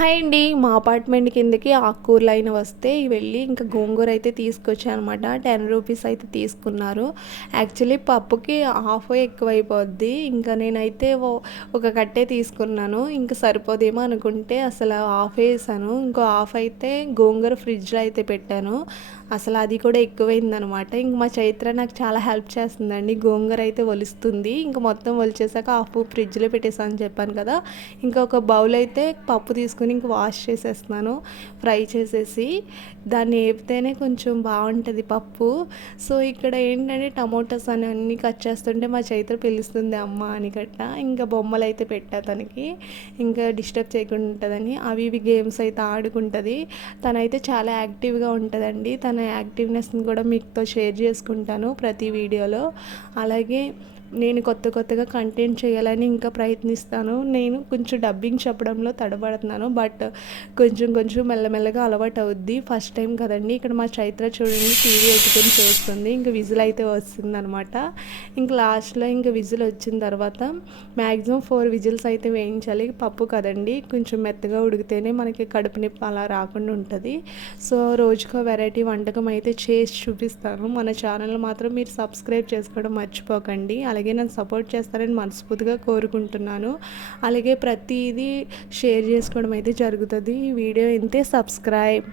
Hi అండి. మా apartment కిందకి ఆకుకూరలైన వస్తే వెళ్ళి ఇంకా గోంగూర అయితే తీసుకొచ్చానమాట. 10 రూపీస్ అయితే తీసుకున్నారు. యాక్చువల్లీ పప్పుకి హాఫ్ ఎక్కువైపోద్ది. ఇంకా నేనైతే ఒక కట్టే తీసుకున్నాను. ఇంకా సరిపోదేమో అనుకుంటే అసలు హాఫే వేసాను. ఇంకో హాఫ్ అయితే గోంగూర ఫ్రిడ్జ్లో అయితే పెట్టాను. అసలు అది కూడా ఎక్కువైందనమాట. ఇంక మా చైత్ర నాకు చాలా హెల్ప్ చేస్తుందండి. గోంగూర అయితే ఒలుస్తుంది. ఇంకా మొత్తం ఒలిచేసాక హాఫ్ ఫ్రిడ్జ్లో పెట్టేసాను అని చెప్పాను కదా. ఇంకా ఒక బౌల్ అయితే పప్పు తీసుకుని ఇంక వాష్ చేసేస్తున్నాను, ఫ్రై చేసేసి. దాన్ని వేపితేనే కొంచెం బాగుంటుంది పప్పు. సో ఇక్కడ ఏంటంటే టమోటాస్ అని అన్నీ కట్ చేస్తుంటే మా చైత్ర పిలుస్తుంది అమ్మ అని గట్ట. ఇంకా బొమ్మలు అయితే పెట్టా తనకి, ఇంకా డిస్టర్బ్ చేయకుండా ఉంటుందని. అవి ఇవి గేమ్స్ అయితే ఆడుకుంటుంది. తనైతే చాలా యాక్టివ్గా ఉంటుందండి. తన యాక్టివ్నెస్ని కూడా మీతో షేర్ చేసుకుంటాను ప్రతి వీడియోలో. అలాగే నేను కొత్తగా కంటెంట్ చేయాలని ఇంకా ప్రయత్నిస్తాను. నేను కొంచెం డబ్బింగ్ చెప్పడంలో తడబడుతున్నాను, బట్ కొంచెం మెల్లమెల్లగా అలవాటు అవుద్ది. ఫస్ట్ టైం కదండి. ఇక్కడ మా చైత్ర చూడండి టీవీ పెట్టుకొని చూస్తుంది. ఇంకా విజిల్ అయితే వస్తుందనమాట. ఇంక లాస్ట్లో ఇంకా విజిల్ వచ్చిన తర్వాత మ్యాక్సిమం 4 విజిల్స్ అయితే వేయించాలి. పప్పు కదండి, కొంచెం మెత్తగా ఉడికితేనే మనకి కడుపు నొప్పి అలా రాకుండా ఉంటుంది. సో రోజుకో వెరైటీ వంటకం అయితే చేసి చూపిస్తాను. మన ఛానల్ మాత్రం మీరు సబ్స్క్రైబ్ చేసుకోవడం మర్చిపోకండి. అలాగే నన్ను సపోర్ట్ చేస్తారని మనస్ఫూర్తిగా కోరుకుంటున్నాను. అలాగే ప్రతిదీ షేర్ చేసుకోవడం అయితే జరుగుతుంది. ఈ వీడియో ఇంతే. సబ్స్క్రైబ్.